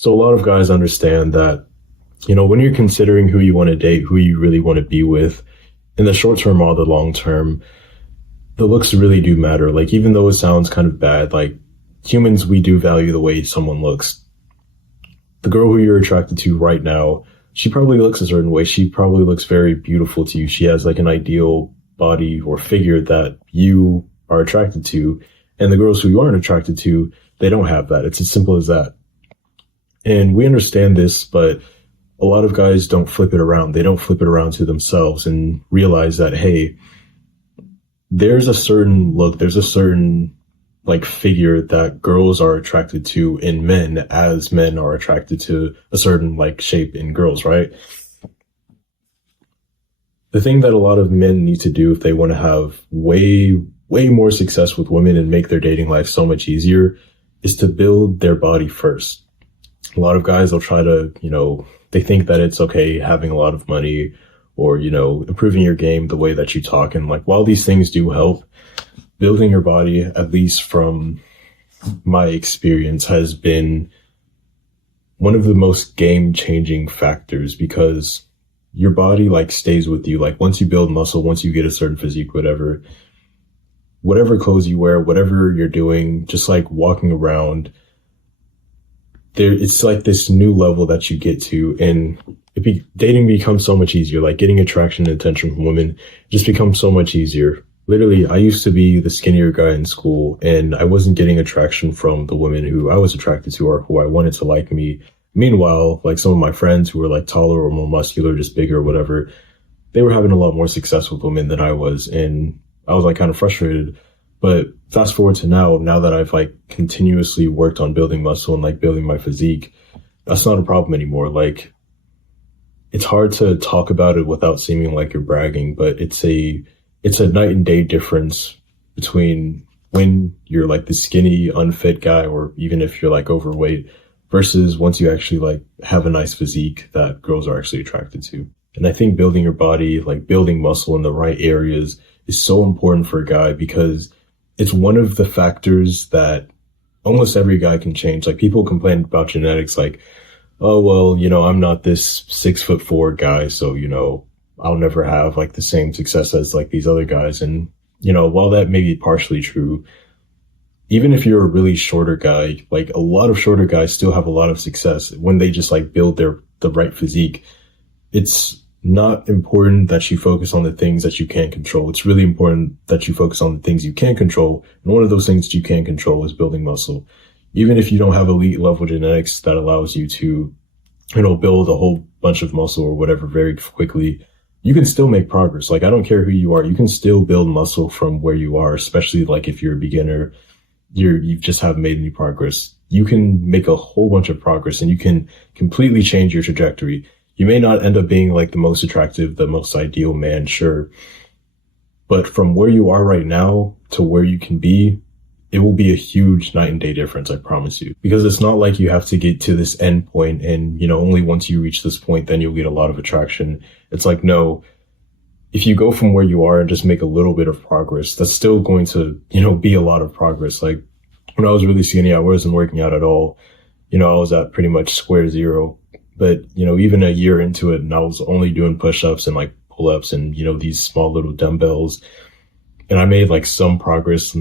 So a lot of guys understand that, when you're considering who you want to date, who you really want to be with, in the short term or the long term, the looks really do matter. Like, even though it sounds kind of bad, like, humans, we do value the way someone looks. The girl who you're attracted to right now, she probably looks a certain way. She probably looks very beautiful to you. She has like an ideal body or figure that you are attracted to. And the girls who you aren't attracted to, they don't have that. It's as simple as that. And we understand this, but a lot of guys don't flip it around. They don't flip it around to themselves and realize that, hey, there's a certain look, there's a certain like figure that girls are attracted to in men as men are attracted to a certain like shape in girls, right? The thing that a lot of men need to do if they want to have way more success with women and make their dating life so much easier is to build their body first. A lot of guys will try to, they think that it's okay having a lot of money or, improving your game, the way that you talk. And like, while these things do help, building your body, at least from my experience, has been one of the most game-changing factors, because your body like stays with you. Like, once you build muscle, once you get a certain physique, whatever clothes you wear, whatever you're doing, just like walking around, it's like this new level that you get to, and dating becomes so much easier. Like, getting attraction and attention from women just becomes so much easier. Literally, I used to be the skinnier guy in school, and I wasn't getting attraction from the women who I was attracted to or who I wanted to like me. Meanwhile, like, some of my friends who were like taller or more muscular, just bigger or whatever, they were having a lot more success with women than I was, and I was like kind of frustrated. But fast forward to now that I've like continuously worked on building muscle and like building my physique, that's not a problem anymore. Like, it's hard to talk about it without seeming like you're bragging, but it's a night and day difference between when you're like the skinny, unfit guy, or even if you're like overweight, versus once you actually like have a nice physique that girls are actually attracted to. And I think building your body, like building muscle in the right areas, is so important for a guy, because it's one of the factors that almost every guy can change. Like, people complain about genetics, like, oh, well, I'm not this 6'4" guy, so, I'll never have like the same success as like these other guys. And, while that may be partially true, even if you're a really shorter guy, like, a lot of shorter guys still have a lot of success when they just like build the right physique. It's not important that you focus on the things that you can't control. It's really important that you focus on the things you can control. And one of those things that you can control is building muscle. Even if you don't have elite level genetics that allows you to, build a whole bunch of muscle or whatever very quickly, you can still make progress. Like, I don't care who you are, you can still build muscle from where you are, especially like if you're a beginner, you just haven't made any progress. You can make a whole bunch of progress, and you can completely change your trajectory. You may not end up being like the most attractive, the most ideal man, sure. But from where you are right now to where you can be, it will be a huge night and day difference, I promise you. Because it's not like you have to get to this end point and, only once you reach this point, then you'll get a lot of attraction. It's like, no, if you go from where you are and just make a little bit of progress, that's still going to, be a lot of progress. Like, when I was really skinny, I wasn't working out at all. I was at pretty much square zero. But, even a year into it, and I was only doing push-ups and like pull-ups and, these small little dumbbells. And I made like some progress,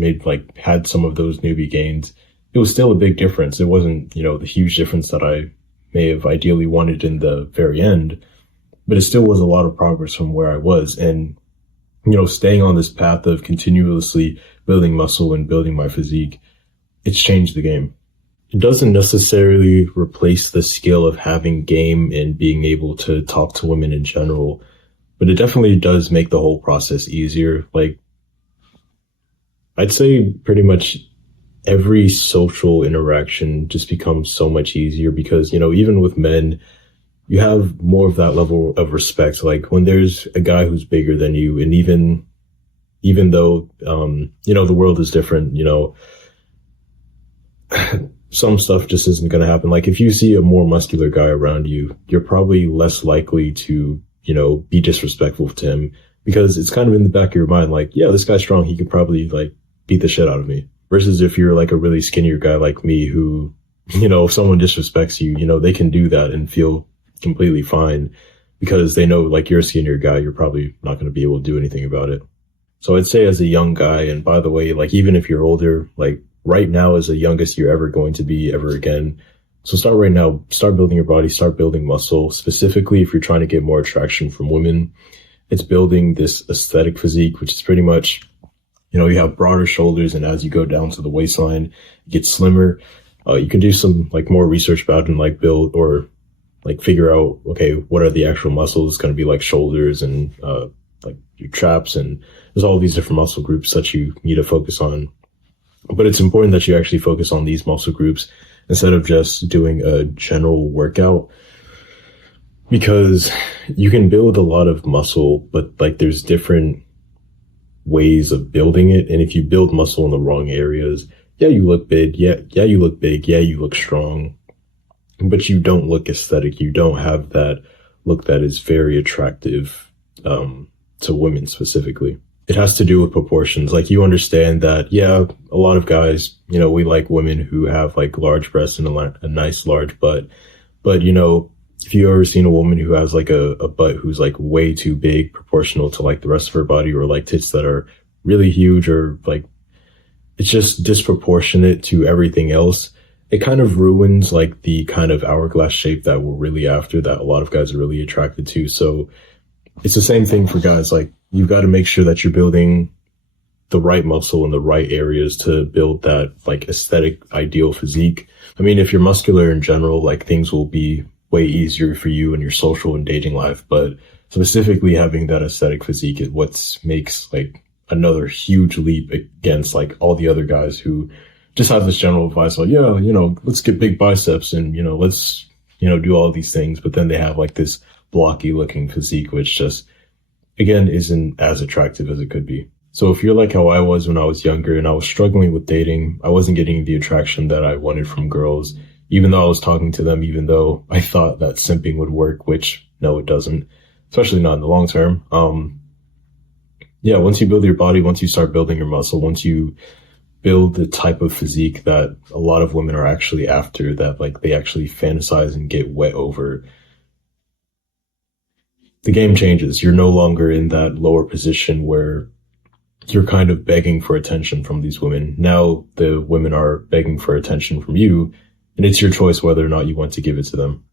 had some of those newbie gains. It was still a big difference. It wasn't, the huge difference that I may have ideally wanted in the very end, but it still was a lot of progress from where I was. And, staying on this path of continuously building muscle and building my physique, it's changed the game. It doesn't necessarily replace the skill of having game and being able to talk to women in general, but it definitely does make the whole process easier. Like, I'd say pretty much every social interaction just becomes so much easier because, even with men, you have more of that level of respect. Like, when there's a guy who's bigger than you, and even though, the world is different, some stuff just isn't going to happen. Like, if you see a more muscular guy around you, you're probably less likely to, be disrespectful to him, because it's kind of in the back of your mind, like, yeah, this guy's strong. He could probably like beat the shit out of me. Versus if you're like a really skinnier guy like me who, if someone disrespects you, they can do that and feel completely fine because they know like you're a senior guy, you're probably not going to be able to do anything about it. So I'd say as a young guy, and by the way, like even if you're older, like right now is the youngest you're ever going to be ever again. So start right now, start building your body, start building muscle. Specifically, if you're trying to get more attraction from women, it's building this aesthetic physique, which is pretty much, you have broader shoulders, and as you go down to the waistline, it gets slimmer. You can do some like more research about it and like build or like figure out, okay, what are the actual muscles going to be like shoulders and like your traps, and there's all these different muscle groups that you need to focus on. But it's important that you actually focus on these muscle groups instead of just doing a general workout, because you can build a lot of muscle, but like there's different ways of building it. And if you build muscle in the wrong areas, yeah, you look big. Yeah, you look big. Yeah, you look strong, but you don't look aesthetic. You don't have that look that is very attractive, to women specifically. It has to do with proportions. Like you understand that, yeah, a lot of guys, we like women who have like large breasts and a nice large butt. But, if you ever seen a woman who has like a butt who's like way too big proportional to like the rest of her body, or like tits that are really huge, or like it's just disproportionate to everything else, it kind of ruins like the kind of hourglass shape that we're really after, that a lot of guys are really attracted to. So it's the same thing for guys. Like you've got to make sure that you're building the right muscle in the right areas to build that like aesthetic ideal physique. I mean, if you're muscular in general, like things will be way easier for you in your social and dating life, but specifically having that aesthetic physique is what makes like another huge leap against like all the other guys who just have this general advice like, yeah, let's get big biceps and, let's, do all these things. But then they have like this blocky looking physique, which just, again, isn't as attractive as it could be. So if you're like how I was when I was younger and I was struggling with dating, I wasn't getting the attraction that I wanted from girls, even though I was talking to them, even though I thought that simping would work, which no, it doesn't, especially not in the long term. Yeah, once you build your body, once you start building your muscle, once you build the type of physique that a lot of women are actually after, that like they actually fantasize and get wet over, the game changes. You're no longer in that lower position where you're kind of begging for attention from these women. Now the women are begging for attention from you, and it's your choice whether or not you want to give it to them.